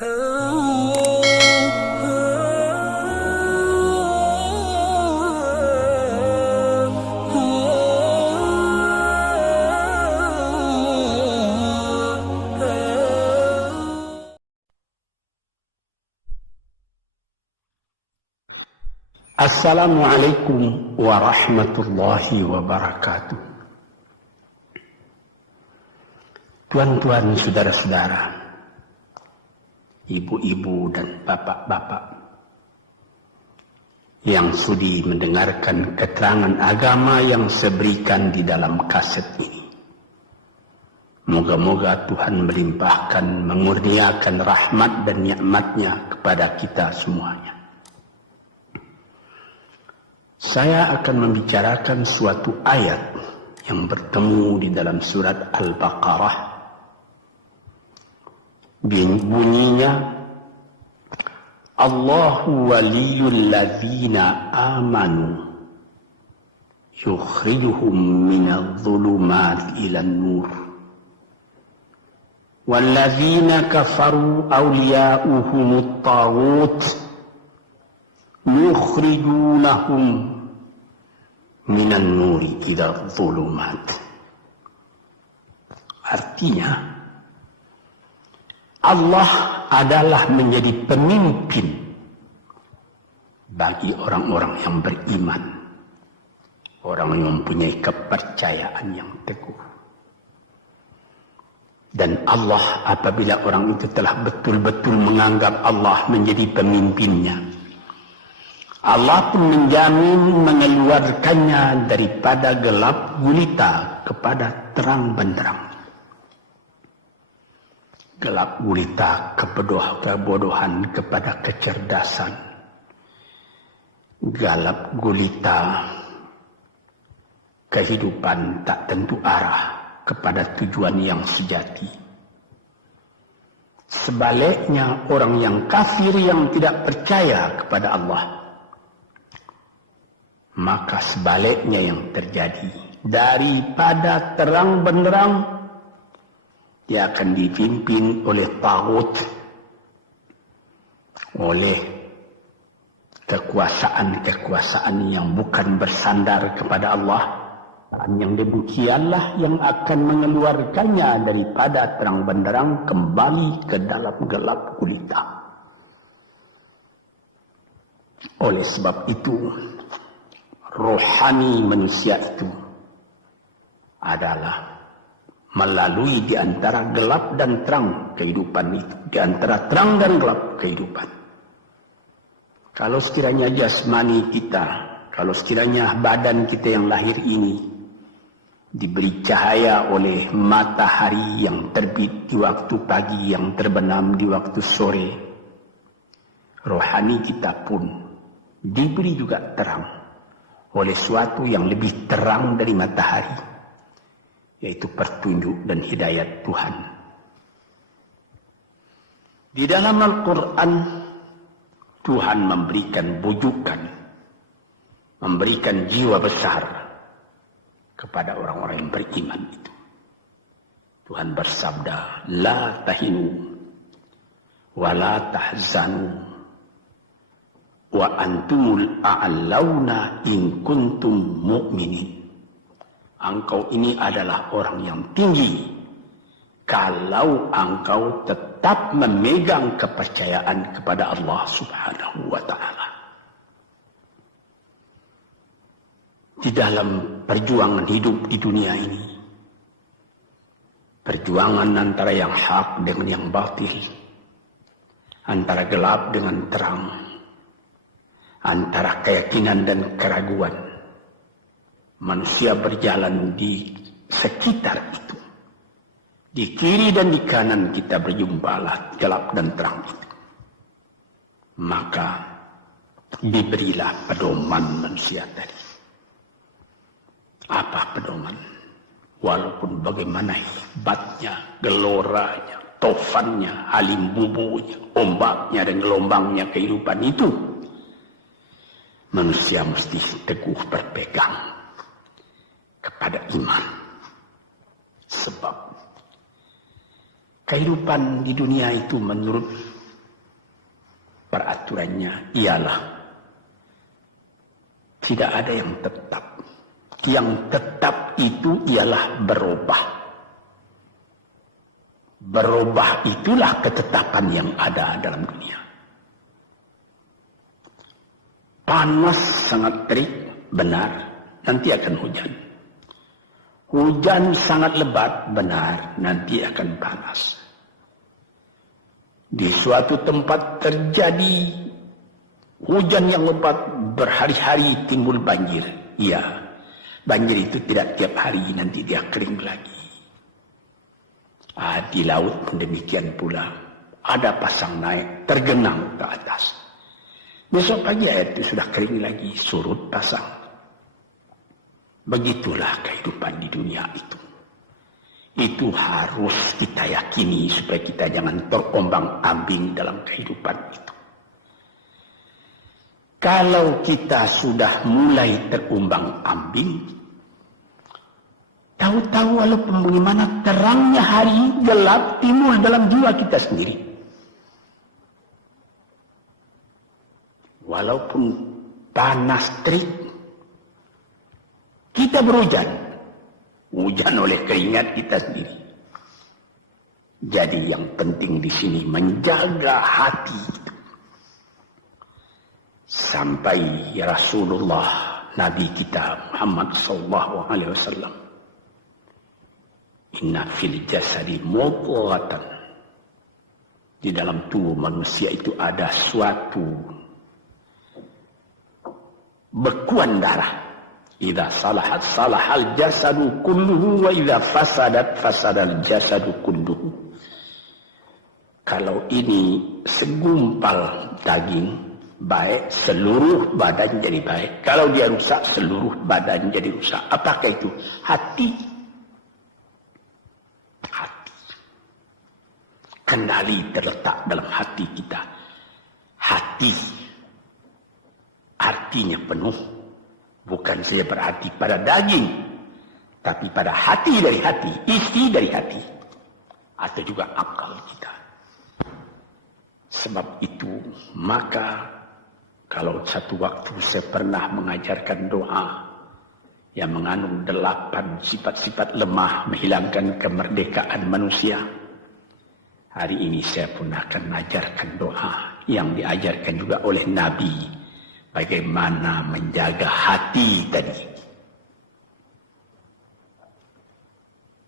Assalamualaikum warahmatullahi wabarakatuh. Tuan-tuan, saudara-saudara, ibu-ibu dan bapak-bapak yang sudi mendengarkan keterangan agama yang saya berikan di dalam kaset ini. Moga-moga Tuhan melimpahkan, mengurniakan rahmat dan nikmat-Nya kepada kita semuanya. Saya akan membicarakan suatu ayat yang bertemu di dalam surat Al-Baqarah. Bunyinya, Allahu waliyul ladzina amanu yukhrijuhum minadh dhulumati ilan nur wal ladzina kafaru awliya'uhumut taghut yukhrijunahum minan nuri ila dhulumat. Artinya, Allah adalah menjadi pemimpin bagi orang-orang yang beriman, orang yang mempunyai kepercayaan yang teguh. Dan Allah, apabila orang itu telah betul-betul menganggap Allah menjadi pemimpinnya, Allah pun menjamin mengeluarkannya daripada gelap gulita kepada terang benderang. Gelap gulita kebodohan kepada kecerdasan. Gelap gulita kehidupan tak tentu arah kepada tujuan yang sejati. Sebaliknya, orang yang kafir yang tidak percaya kepada Allah, maka sebaliknya yang terjadi, daripada terang benderang dia akan dipimpin oleh taghut, oleh kekuasaan-kekuasaan yang bukan bersandar kepada Allah. Dan yang demikianlah yang akan mengeluarkannya daripada terang benderang kembali ke dalam gelap gulita. Oleh sebab itu, rohani manusia itu adalah melalui di antara gelap dan terang kehidupan itu, di antara terang dan gelap kehidupan. Kalau sekiranya jasmani kita, kalau sekiranya badan kita yang lahir ini diberi cahaya oleh matahari yang terbit di waktu pagi, yang terbenam di waktu sore, rohani kita pun diberi juga terang oleh suatu yang lebih terang dari matahari, yaitu petunjuk dan hidayat Tuhan. Di dalam Al-Quran, Tuhan memberikan bujukan, memberikan jiwa besar kepada orang-orang yang beriman itu. Tuhan bersabda, La tahinu wa la tahzanu wa antumul a'launa in kuntum mu'minin. Engkau ini adalah orang yang tinggi kalau engkau tetap memegang kepercayaan kepada Allah Subhanahu wa ta'ala. Di dalam perjuangan hidup di dunia ini, perjuangan antara yang hak dengan yang batil, antara gelap dengan terang, antara keyakinan dan keraguan, manusia berjalan di sekitar itu. Di kiri dan di kanan kita berjumpalah gelap dan terang itu. Maka diberilah pedoman manusia tadi. Apa pedoman? Walaupun bagaimana hebatnya, geloranya, tofannya, alim bubunya, ombaknya dan gelombangnya kehidupan itu, manusia mesti teguh berpegang kepada iman. Sebab kehidupan di dunia itu menurut peraturannya ialah tidak ada yang tetap. Yang tetap itu ialah berubah. Berubah itulah ketetapan yang ada dalam dunia. Panas sangat terik, benar, nanti akan hujan. Hujan sangat lebat, benar, nanti akan panas. Di suatu tempat terjadi hujan yang lebat, berhari-hari timbul banjir. Iya, banjir itu tidak tiap hari, nanti dia kering lagi. Di laut pun demikian pula. Ada pasang naik, tergenang ke atas. Besok pagi air itu sudah kering lagi, surut pasang. Begitulah kehidupan di dunia itu. Itu harus kita yakini supaya kita jangan terombang-ambing dalam kehidupan itu. Kalau kita sudah mulai terombang-ambing, tahu-tahu walaupun bagaimana terangnya hari, gelap timbul dalam jiwa kita sendiri. Walaupun panas terik, kita berhujan. Hujan oleh keringat kita sendiri. Jadi yang penting di sini menjaga hati itu. Sampai Rasulullah Nabi kita Muhammad SAW, inna fil jasadi mudghatan, di dalam tubuh manusia itu ada suatu bekuan darah. Idza salahat salahal jasadu kulluhu wa idza fasadat fasadal jasadu kulluhu. Kalau ini segumpal daging baik, seluruh badan jadi baik. Kalau dia rusak, seluruh badan jadi rusak. Apakah itu? Hati. Hati. Kendali terletak dalam hati kita. Hati artinya penuh. Bukan saja berarti pada daging, tapi pada hati dari hati, isi dari hati, atau juga akal kita. Sebab itu, maka kalau satu waktu saya pernah mengajarkan doa yang mengandung 8 sifat-sifat lemah menghilangkan kemerdekaan manusia. Hari ini saya pun akan mengajarkan doa yang diajarkan juga oleh Nabi. Bagaimana menjaga hati tadi.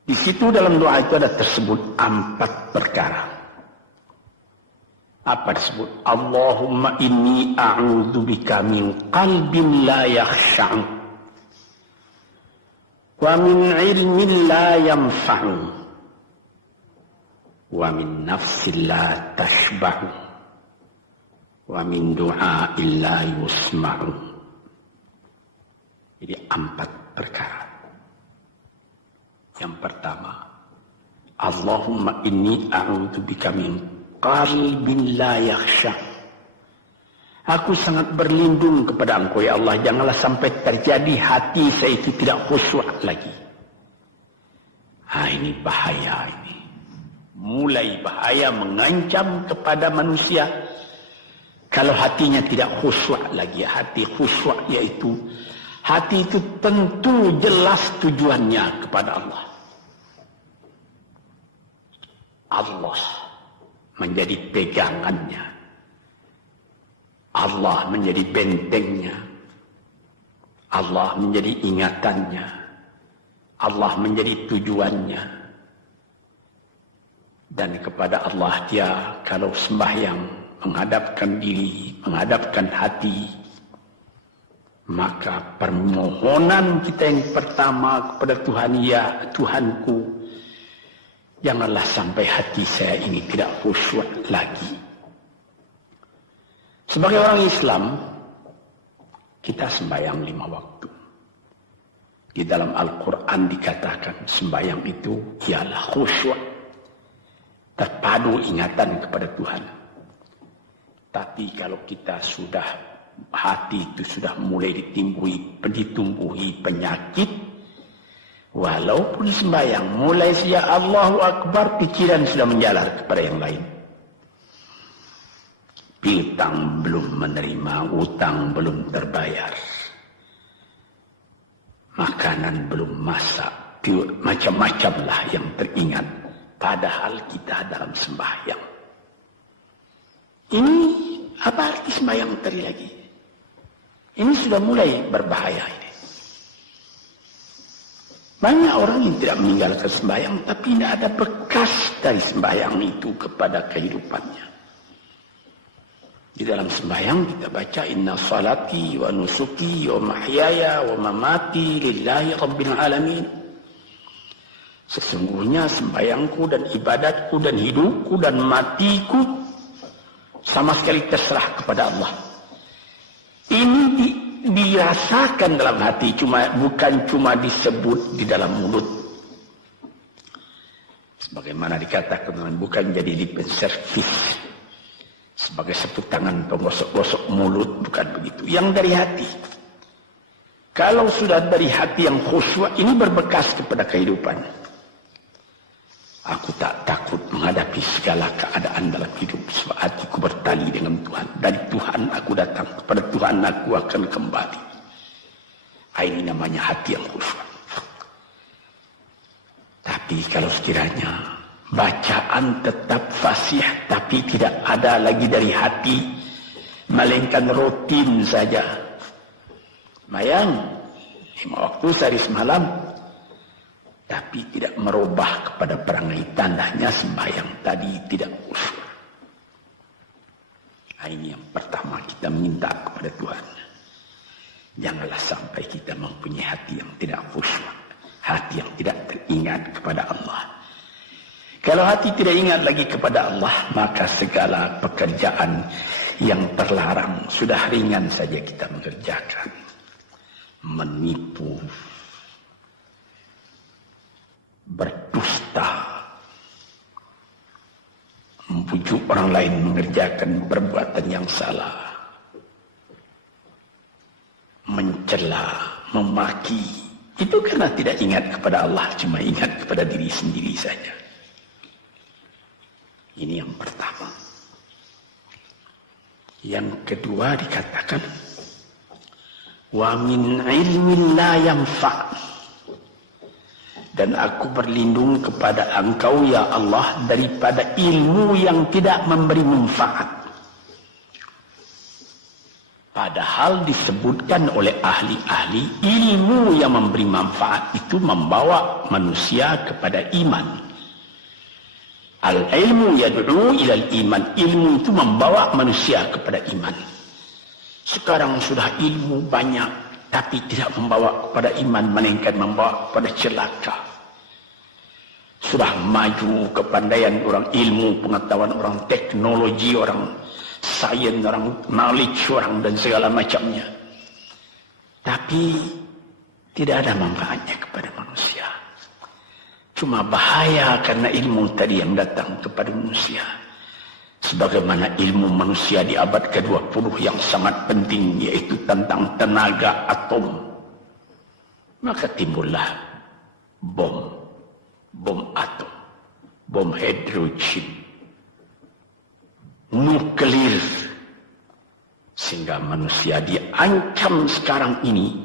Di situ dalam doa itu ada tersebut 4 perkara. Apa disebut? Allahumma inni a'udzubika min qalbin la yakhsha'u wa min ilmin la yanfa'u wa min nafsin la tashba'u wa min du'a illa yusma'u. Jadi 4 perkara. Yang pertama, Allahumma inni a'udzubika min qalbin la yakhsha. Aku sangat berlindung kepada Engkau ya Allah, janganlah sampai terjadi hati saya itu tidak khusyuk lagi. Ini bahaya ini. Mulai bahaya, mengancam kepada manusia. Kalau hatinya tidak khusyuk lagi, hati khusyuk yaitu hati itu tentu jelas tujuannya kepada Allah. Allah menjadi pegangannya. Allah menjadi bentengnya. Allah menjadi ingatannya. Allah menjadi tujuannya. Dan kepada Allah dia kalau sembahyang menghadapkan diri, menghadapkan hati, maka permohonan kita yang pertama kepada Tuhan, ya Tuhanku, janganlah sampai hati saya ini tidak khusyuk lagi. Sebagai orang Islam, kita sembahyang 5 waktu. Di dalam Al-Quran dikatakan sembahyang itu ialah khusyuk, terpadu ingatan kepada Tuhan. Tapi kalau kita sudah, hati itu sudah mulai ditumbuhi penyakit, walaupun sembahyang, mulai sejak Allahu Akbar, pikiran sudah menjalar kepada yang lain. piutang belum menerima, utang belum terbayar, makanan belum masak, macam-macam lah yang teringat. Padahal kita dalam sembahyang. Ini apa arti sembahyang tadi lagi? Ini sudah mulai berbahaya ini. Banyak orang yang tidak meninggalkan sembahyang, tapi tidak ada bekas dari sembahyang itu kepada kehidupannya. Di dalam sembahyang kita baca inna salati wa nusuki wa mahyaya wa mamati lillahi rabbil alamin. Sesungguhnya sembahyangku dan ibadatku dan hidupku dan matiku sama sekali terserah kepada Allah. Ini dirasakan dalam hati, bukan cuma disebut di dalam mulut. Sebagaimana dikatakan, bukan jadi lip service sebagai seput tangan penggosok-gosok mulut, bukan begitu. Yang dari hati. Kalau sudah dari hati yang khusyuk, ini berbekas kepada kehidupan. Aku tak takut menghadapi segala keadaan dalam hidup sebab hatiku bertali dengan Tuhan. Dari Tuhan aku datang, kepada Tuhan aku akan kembali. Ini namanya hati yang khusyuk. Tapi kalau sekiranya bacaan tetap fasih tapi tidak ada lagi dari hati, melainkan rutin saja. Mayang 5 waktu sehari semalam, tapi tidak merubah kepada perangai, tandanya sembahyang tadi tidak khusyuk. Ini yang pertama kita minta kepada Tuhan. Janganlah sampai kita mempunyai hati yang tidak khusyuk, hati yang tidak teringat kepada Allah. Kalau hati tidak ingat lagi kepada Allah, maka segala pekerjaan yang terlarang sudah ringan saja kita mengerjakan. Menipu, berdusta, membujuk orang lain mengerjakan perbuatan yang salah, mencela, memaki, itu karena tidak ingat kepada Allah, cuma ingat kepada diri sendiri saja. Ini yang pertama. Yang kedua dikatakan wa min ilmin la yanfa', dan aku berlindung kepada Engkau ya Allah daripada ilmu yang tidak memberi manfaat. Padahal disebutkan oleh ahli-ahli ilmu yang memberi manfaat itu membawa manusia kepada iman. Al-ilmu yad'u ilal iman, ilmu itu membawa manusia kepada iman. Sekarang sudah ilmu banyak tapi tidak membawa kepada iman, melainkan membawa kepada celaka. Sudah maju kepandaian orang, ilmu, pengetahuan orang, teknologi orang, sains orang, knowledge orang, dan segala macamnya. Tapi tidak ada manfaatnya kepada manusia. Cuma bahaya karena ilmu tadi yang datang kepada manusia. Sebagaimana ilmu manusia di abad ke-20 yang sangat penting, yaitu tentang tenaga atom. Maka timbullah bom atom, bom hidrogen, nuklir, sehingga manusia diancam sekarang ini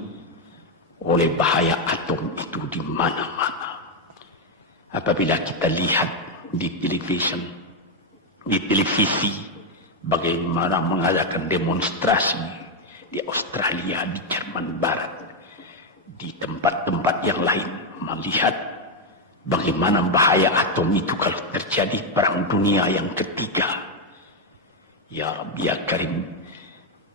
oleh bahaya atom itu di mana-mana. Apabila kita lihat di televisi bagaimana mengadakan demonstrasi di Australia, di Jerman Barat, di tempat-tempat yang lain, melihat bagaimana bahaya atom itu kalau terjadi perang dunia yang ketiga. Ya Rabbi ya Karim,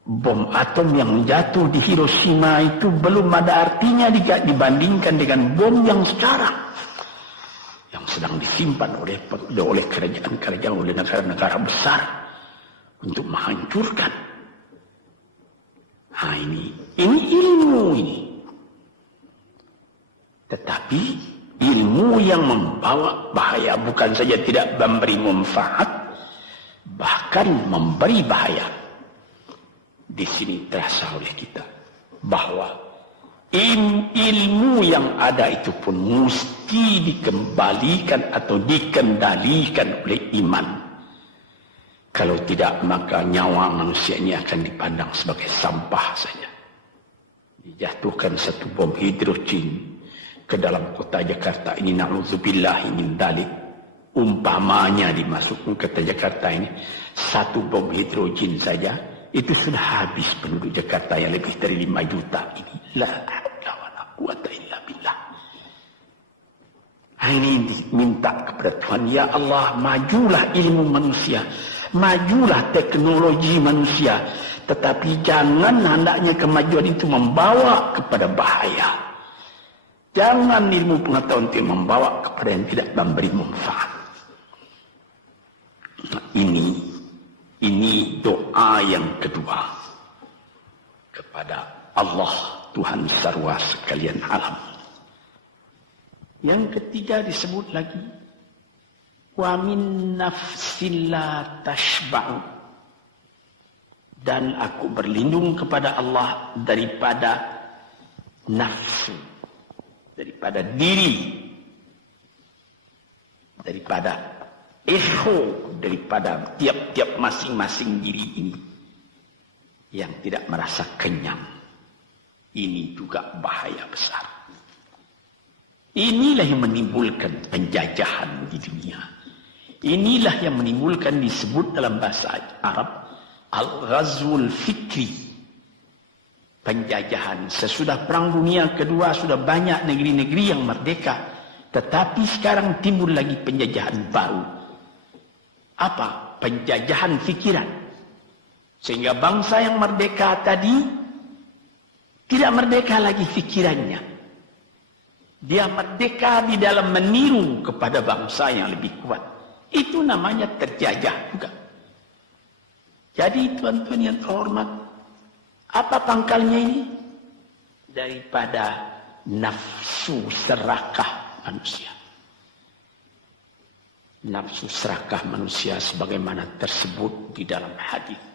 bom atom yang jatuh di Hiroshima itu belum ada artinya dibandingkan dengan bom yang sekarang, yang sedang disimpan oleh kerajaan-kerajaan, oleh negara-negara besar untuk menghancurkan. Nah ini ilmu ini. Tetapi ilmu yang membawa bahaya, bukan saja tidak memberi manfaat, bahkan memberi bahaya. Di sini terasa oleh kita bahwa ilmu yang ada itu pun mesti dikembalikan atau dikendalikan oleh iman. Kalau tidak, maka nyawa manusia ini akan dipandang sebagai sampah saja. Dijatuhkan satu bom hidrogen ke dalam kota Jakarta ini, na'udzubillah min dzalik. Umpamanya dimasukkan ke kota Jakarta ini satu bom hidrogen saja, itu sudah habis penduduk Jakarta yang lebih dari 5 juta ini. La haula wala quwata illa billah. Ini minta kepada Tuhan, ya Allah, majulah ilmu manusia, majulah teknologi manusia, tetapi jangan hendaknya kemajuan itu membawa kepada bahaya. Jangan ilmu pengetahuan itu membawa kepada yang tidak memberi manfaat. Nah, ini doa yang kedua kepada Allah Tuhan sarwa sekalian alam. Yang ketiga disebut lagi, wa min nafsin la tashba'u, dan aku berlindung kepada Allah daripada nafsu, daripada diri, daripada ego, daripada tiap-tiap masing-masing diri ini yang tidak merasa kenyang. Ini juga bahaya besar. Inilah yang menimbulkan penjajahan di dunia. Inilah yang menimbulkan, disebut dalam bahasa Arab, al-ghazwul fikri, penjajahan. Sesudah Perang Dunia Kedua sudah banyak negeri-negeri yang merdeka, tetapi sekarang timbul lagi penjajahan baru. Apa? Penjajahan fikiran. Sehingga bangsa yang merdeka tadi tidak merdeka lagi fikirannya. Dia merdeka di dalam meniru kepada bangsa yang lebih kuat. Itu namanya terjajah juga. Jadi tuan-tuan yang terhormat, apa pangkalnya ini? Daripada nafsu serakah manusia. Nafsu serakah manusia sebagaimana tersebut di dalam hadis.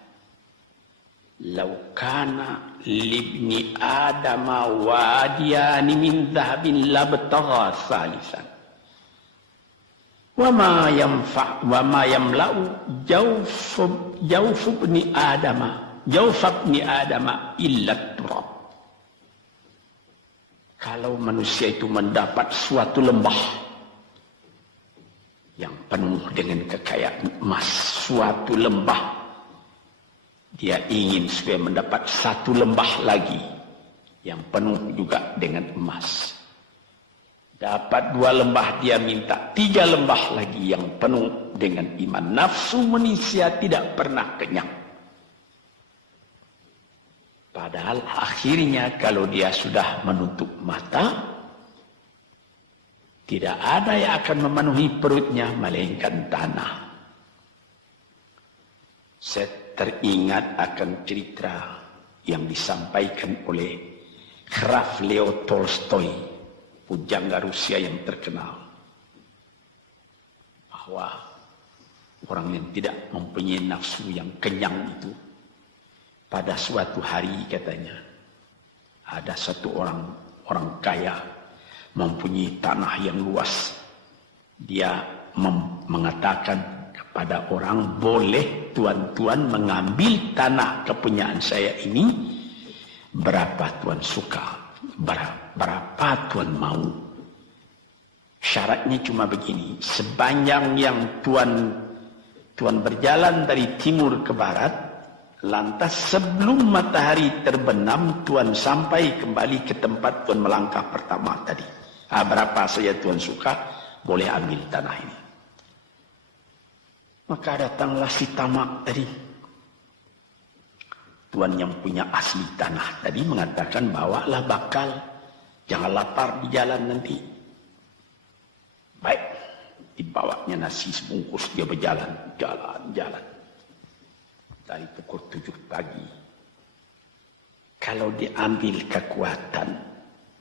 Lau kana libni adama wadiyani min dhahabin labtagha salisan. Wa ma yamla'u jawfubni adama illa turab. Kalau manusia itu mendapat suatu lembah yang penuh dengan kekayaan emas, suatu lembah, dia ingin supaya mendapat satu lembah lagi yang penuh juga dengan emas. Dapat 2 lembah, dia minta 3 lembah lagi yang penuh dengan iman. Nafsu manusia tidak pernah kenyang. Padahal akhirnya kalau dia sudah menutup mata, tidak ada yang akan memenuhi perutnya melainkan tanah. Saya teringat akan cerita yang disampaikan oleh Graf Leo Tolstoy, pujangga Rusia yang terkenal, bahwa orang yang tidak mempunyai nafsu yang kenyang itu, pada suatu hari katanya, ada satu orang kaya mempunyai tanah yang luas. Dia mengatakan kepada orang, boleh tuan-tuan mengambil tanah kepunyaan saya ini, berapa tuan suka, berapa tuan mau. Syaratnya cuma begini, sepanjang yang tuan berjalan dari timur ke barat, lantas sebelum matahari terbenam, tuan sampai kembali ke tempat tuan melangkah pertama tadi. Berapa saja tuan suka, boleh ambil tanah ini. Maka datanglah si tamak tadi. Tuan yang punya asli tanah tadi mengatakan, bawalah bakal, jangan lapar di jalan nanti. Baik, dibawanya nasi sebungkus, dia berjalan, jalan. Dari pukul 7 pagi. Kalau diambil kekuatan,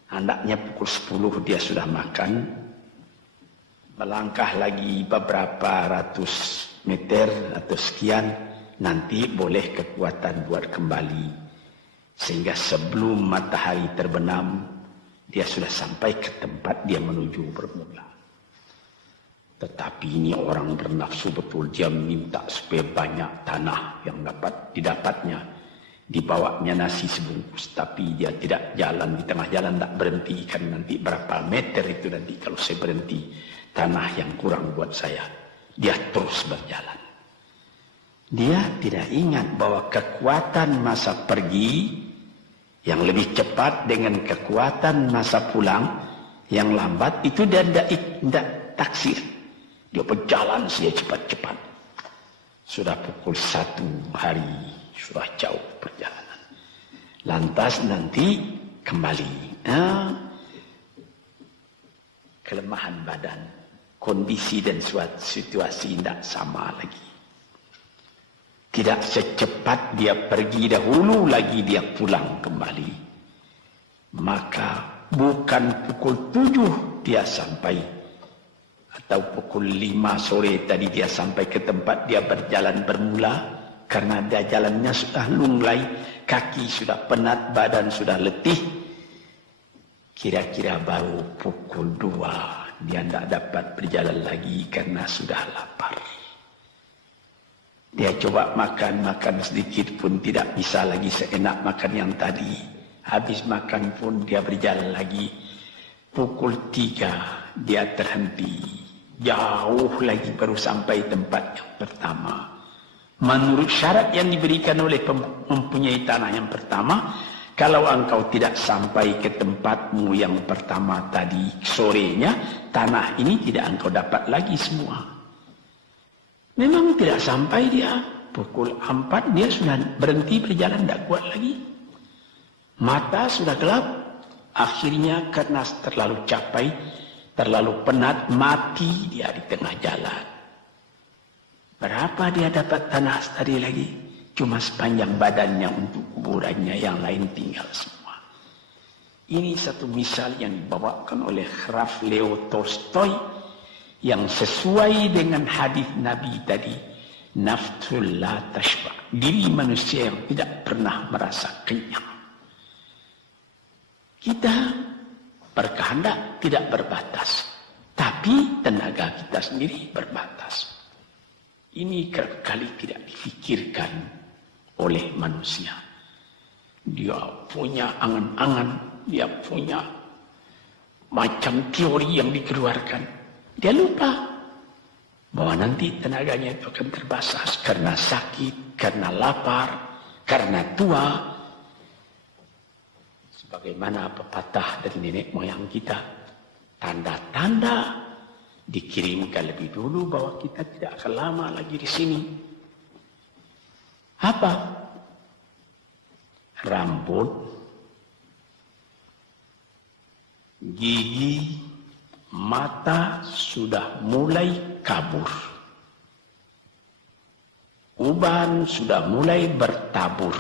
hendaknya pukul 10 dia sudah makan. Melangkah lagi beberapa ratus meter atau sekian, nanti boleh kekuatan buat kembali. Sehingga sebelum matahari terbenam, dia sudah sampai ke tempat dia menuju bermula. Tetapi ini orang bernafsu betul, dia minta supaya banyak tanah yang dapat didapatnya. Dibawanya nasi sebungkus, tapi dia tidak jalan, di tengah jalan tak berhenti, kan nanti berapa meter itu nanti kalau saya berhenti, tanah yang kurang buat saya. Dia terus berjalan. Dia tidak ingat bahwa kekuatan masa pergi yang lebih cepat dengan kekuatan masa pulang yang lambat itu dia tidak taksir. Dia berjalan saja cepat-cepat. Sudah pukul 1 hari, sudah jauh perjalanan. Lantas nanti kembali. Kelemahan badan, kondisi dan suatu situasi tidak sama lagi. Tidak secepat dia pergi dahulu lagi dia pulang kembali. Maka bukan pukul 7 dia sampai, atau pukul 5 sore tadi dia sampai ke tempat dia berjalan bermula, karena dia jalannya sudah lunglai, kaki sudah penat, badan sudah letih. Kira-kira baru pukul 2 dia tidak dapat berjalan lagi karena sudah lapar. Dia coba makan sedikit pun tidak bisa lagi seenak makan yang tadi. Habis makan pun dia berjalan lagi. Pukul 3 dia terhenti. Jauh lagi baru sampai tempat yang pertama. Menurut syarat yang diberikan oleh mempunyai tanah yang pertama, kalau engkau tidak sampai ke tempatmu yang pertama tadi sorenya, tanah ini tidak engkau dapat lagi semua. Memang tidak sampai dia. Pukul 4 dia sudah berhenti berjalan, tidak kuat lagi. Mata sudah gelap. Akhirnya karena terlalu capek, terlalu penat, mati dia di tengah jalan. Berapa dia dapat tanah tadi lagi? Cuma sepanjang badannya untuk kuburannya, yang lain tinggal semua. Ini satu misal yang dibawakan oleh Graf Leo Tolstoy, yang sesuai dengan hadis Nabi tadi, nafsul la tashba, diri manusia yang tidak pernah merasa kenyang. Kita berkehendak tidak berbatas, tapi tenaga kita sendiri berbatas. Ini kali tidak difikirkan oleh manusia. Dia punya angan-angan, dia punya macam teori yang dikeluarkan. Dia lupa bahwa nanti tenaganya itu akan terbatas karena sakit, karena lapar, karena tua. Sebagaimana pepatah dari nenek moyang kita, tanda-tanda dikirimkan lebih dulu bahwa kita tidak akan lama lagi di sini. Apa? Rambut, gigi, mata sudah mulai kabur. Uban sudah mulai bertabur.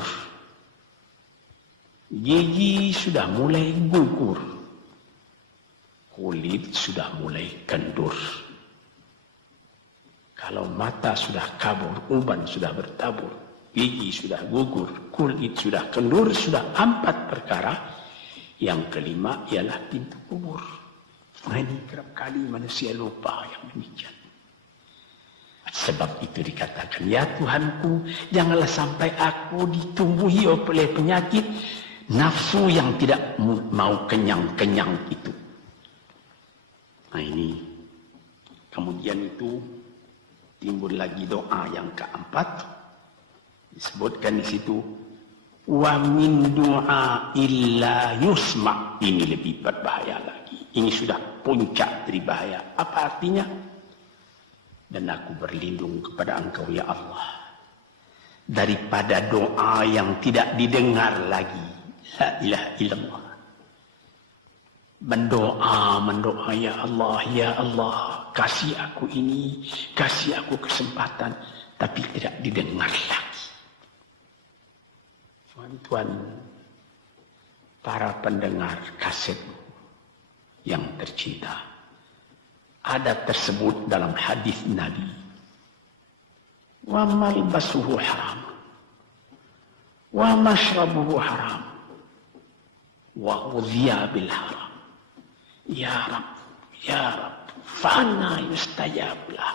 Gigi sudah mulai gugur. Kulit sudah mulai kendur. Kalau mata sudah kabur, uban sudah bertabur, gigi sudah gugur, kulit sudah kendur, sudah 4 perkara. Yang kelima ialah pintu kubur. Nah, ini kerap kali manusia lupa yang demikian. Sebab itu dikatakan, ya Tuhanku, janganlah sampai aku ditumbuhi oleh penyakit nafsu yang tidak mau kenyang-kenyang itu. Nah ini, kemudian itu timbul lagi doa yang keempat. Disebutkan di situ, wa min du'a illa yusma'. Ini lebih berbahaya lagi. Ini sudah puncak dari bahaya. Apa artinya? Dan aku berlindung kepada Engkau ya Allah, daripada doa yang tidak didengar lagi. La ilaha illallah. Mendoa ya Allah, kasih aku ini, kasih aku kesempatan, tapi tidak didengar lagi. Tuan-tuan, para pendengar kaset yang tercinta, ada tersebut dalam hadis Nabi, wa malbasuhu haram, wa mashrabuhu haram, wa udhiya bil haram. Ya Rab, ya Rab, fana yustajablah.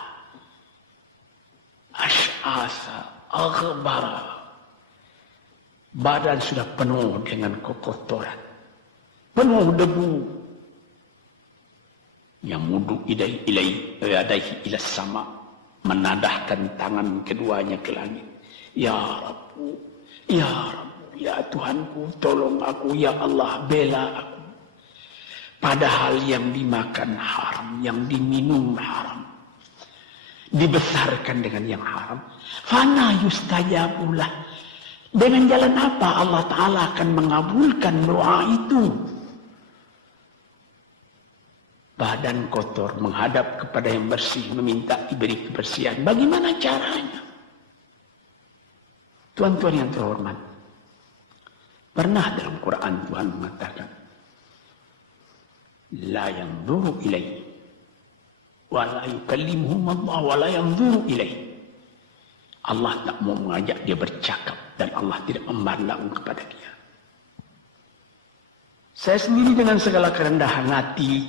Ash'asa aghbara. Badan sudah penuh dengan kotoran, penuh debu. Yamudu ilaihi ila sama, menadahkan tangan keduanya ke langit. Ya Rabbu, ya Rabbu, ya Tuhanku, tolong aku, ya Allah, bela aku. Padahal yang dimakan haram, yang diminum haram, dibesarkan dengan yang haram. Fana yustajabulah. Dengan jalan apa Allah Ta'ala akan mengabulkan doa itu? Badan kotor menghadap kepada yang bersih, meminta diberi kebersihan. Bagaimana caranya? Tuan-tuan yang terhormat, pernah dalam Quran Tuhan mengatakan, la yanzuru ilaihi wa la yukallimuhum Allah wa la yanzuru ilaihi. Allah tak mau mengajak dia bercakap dan Allah tidak memandang kepada dia. Saya sendiri dengan segala kerendahan hati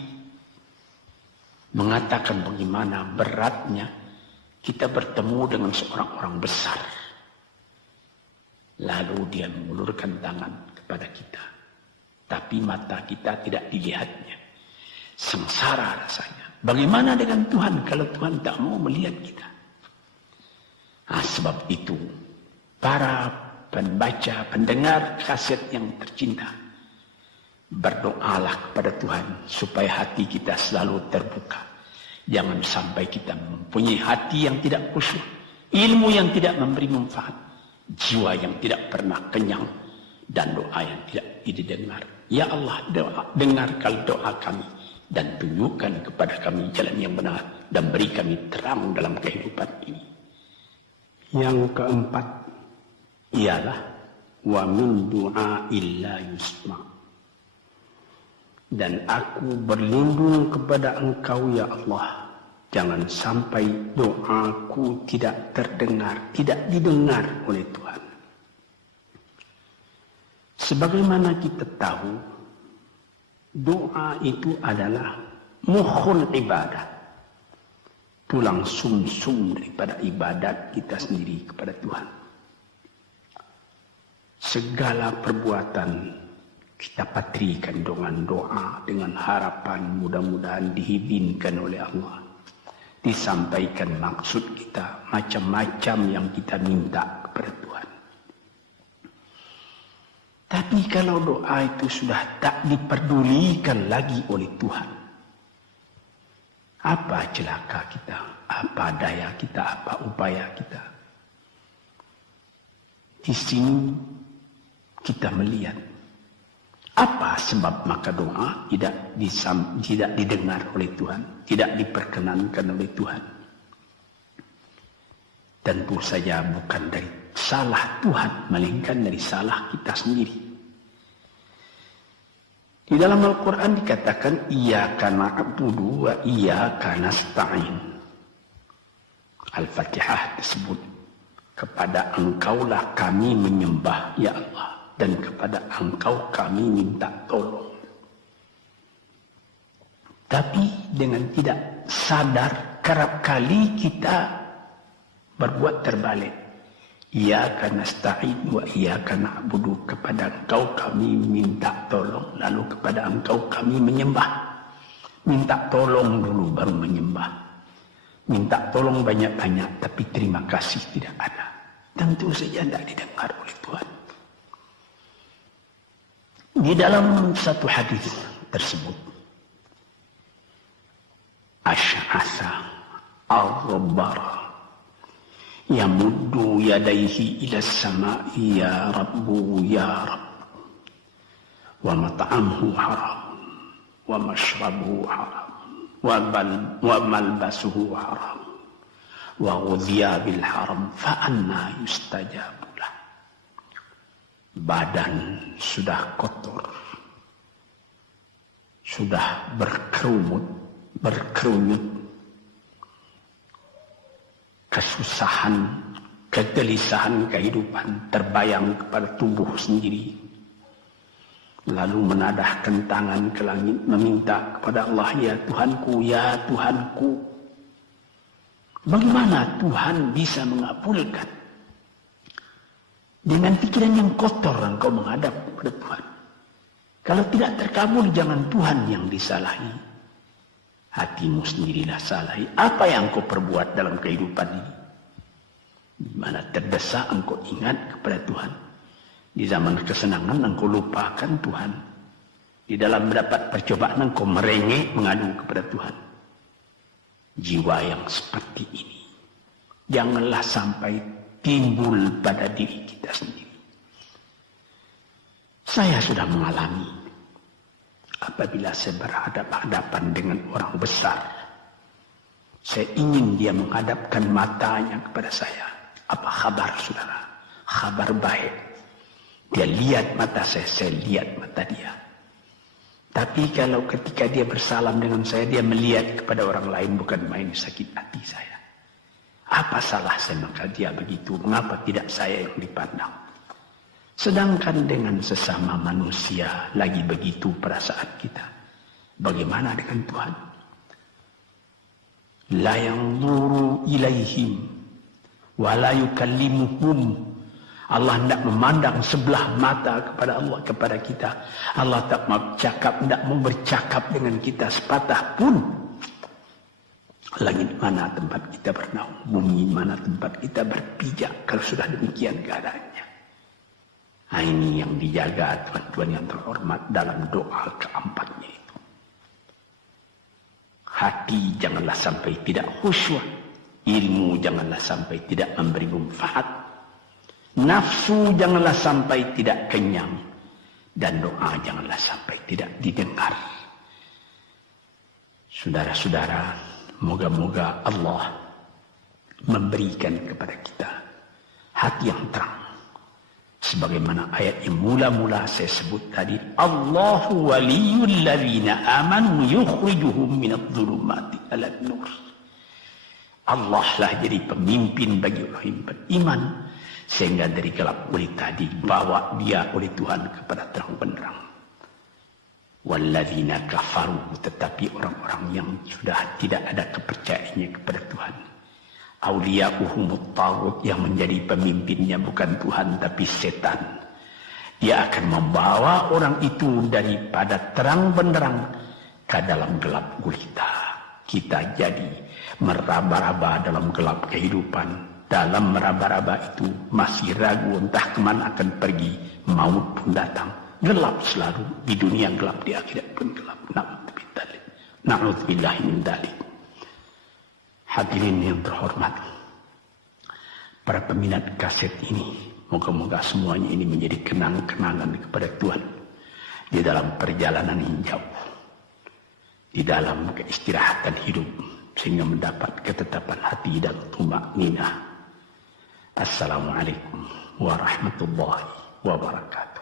mengatakan bagaimana beratnya kita bertemu dengan seorang orang besar. Lalu dia mengulurkan tangan kepada kita. Tapi mata kita tidak dilihatnya. Sengsara rasanya. Bagaimana dengan Tuhan kalau Tuhan tak mau melihat kita? Nah, sebab itu para pembaca, pendengar kaset yang tercinta, berdoalah kepada Tuhan supaya hati kita selalu terbuka. Jangan sampai kita mempunyai hati yang tidak khusyuk, ilmu yang tidak memberi manfaat, jiwa yang tidak pernah kenyang, dan doa yang tidak didengar. Ya Allah, dengarkan doa kami dan tunjukkan kepada kami jalan yang benar dan beri kami terang dalam kehidupan ini. Yang keempat ialah wa min du'a illa yusma. Dan aku berlindung kepada Engkau ya Allah, jangan sampai doaku tidak terdengar, tidak didengar oleh Tuhan. Sebagaimana kita tahu, doa itu adalah mukhul ibadah, tulang sumsum daripada ibadat kita sendiri kepada Tuhan. Segala perbuatan kita patrikan dengan doa, dengan harapan mudah-mudahan diizinkan oleh Allah. Disampaikan maksud kita, macam-macam yang kita minta kepada Tuhan. Tapi kalau doa itu sudah tak diperdulikan lagi oleh Tuhan, apa celaka kita, apa daya kita, apa upaya kita? Di sini kita melihat apa sebab maka doa tidak didengar oleh Tuhan, tidak diperkenankan oleh Tuhan. Tentu saja bukan dari salah Tuhan, melainkan dari salah kita sendiri. Di dalam Al-Quran dikatakan, Iyyaka na'budu wa iyyaka nasta'in. Al-Fatihah tersebut, kepada Engkaulah kami menyembah, ya Allah, dan kepada Engkau kami minta tolong. Tapi dengan tidak sadar, kerap kali kita berbuat terbalik. Iyyaka nasta'in wa iyyaka na'budu, kepada Engkau kami minta tolong, lalu kepada Engkau kami menyembah. Minta tolong dulu baru menyembah. Minta tolong banyak-banyak tapi terima kasih tidak ada. Tentu saja tidak didengar oleh Tuhan. Di dalam satu hadis tersebut, Ash'asa aghbara yamuddu yadayhi ila samai ya Rabbu ya Rabb, wa mat'amuhu haram wa mashrabuhu haram wa malbasuhu haram wa ghudhiya bil haram fa anna yustajabu lah. Badan sudah kotor, sudah berkerunyut, kesusahan, kegelisahan kehidupan terbayang kepada tubuh sendiri. lalu menadahkan tangan ke langit meminta kepada Allah, ya Tuhanku, ya Tuhanku. Bagaimana Tuhan bisa mengabulkan? Dengan pikiran yang kotor engkau menghadap kepada Tuhan. Kalau tidak terkabul, jangan Tuhan yang disalahi. Hatimu sendirilah salahi. Apa yang engkau perbuat dalam kehidupan ini? Di mana terdesak engkau ingat kepada Tuhan. Di zaman kesenangan engkau lupakan Tuhan. Di dalam mendapat percobaan engkau merengek mengadu kepada Tuhan. Jiwa yang seperti ini janganlah sampai timbul pada diri kita sendiri. Saya sudah mengalami apabila saya berhadapan-hadapan dengan orang besar, saya ingin dia menghadapkan matanya kepada saya. Apa kabar saudara? Kabar baik. Dia lihat mata saya lihat mata dia. Tapi kalau ketika dia bersalam dengan saya, dia melihat kepada orang lain, bukan main sakit hati saya. Apa salah saya maka dia begitu? Mengapa tidak saya yang dipandang? Sedangkan dengan sesama manusia lagi begitu perasaan kita. Bagaimana dengan Tuhan? La yanzuru ilaihim wa la yukallimuhum. Allah tidak memandang sebelah mata kepada Allah, kepada kita. Allah tak mau cakap, tidak mau bercakap dengan kita sepatah pun. Langit mana tempat kita bernaung, bumi mana tempat kita berpijak kalau sudah demikian keadaannya. Nah, ini yang dijaga Tuhan-Tuhan yang terhormat dalam doa keempatnya itu. Hati janganlah sampai tidak khusyuk, ilmu janganlah sampai tidak memberi manfaat. Nafsu janganlah sampai tidak kenyang, dan doa janganlah sampai tidak didengar. Saudara-saudara, moga-moga Allah memberikan kepada kita hati yang terang. Sebagaimana ayat yang mula-mula saya sebut tadi, Allahu waliyul ladzina amanu yukhrijuhum minadh-dhulumati ilan nur. Allah lah jadi pemimpin bagi orang yang beriman, sehingga dari gelap gulita dibawa dia oleh Tuhan kepada terang benderang. Walladzina kafaru, tetapi orang-orang yang sudah tidak ada kepercayaannya kepada Tuhan. Auliya'uhumut taghut, yang menjadi pemimpinnya bukan Tuhan tapi setan. Dia akan membawa orang itu daripada terang benderang ke dalam gelap gulita. Kita jadi meraba-raba dalam gelap kehidupan. Dalam meraba-raba itu masih ragu entah kemana akan pergi. Maut pun datang. Gelap selalu. Di dunia gelap, di akhirat pun gelap. Na'udzubillah min dzalik. Hadirin yang terhormat, para peminat kaset ini, moga-moga semuanya ini menjadi kenang-kenangan kepada Tuhan di dalam perjalanan yang jauh, di dalam keistirahatan hidup, sehingga mendapat ketetapan hati dan tumakninah. Assalamualaikum warahmatullahi wabarakatuh.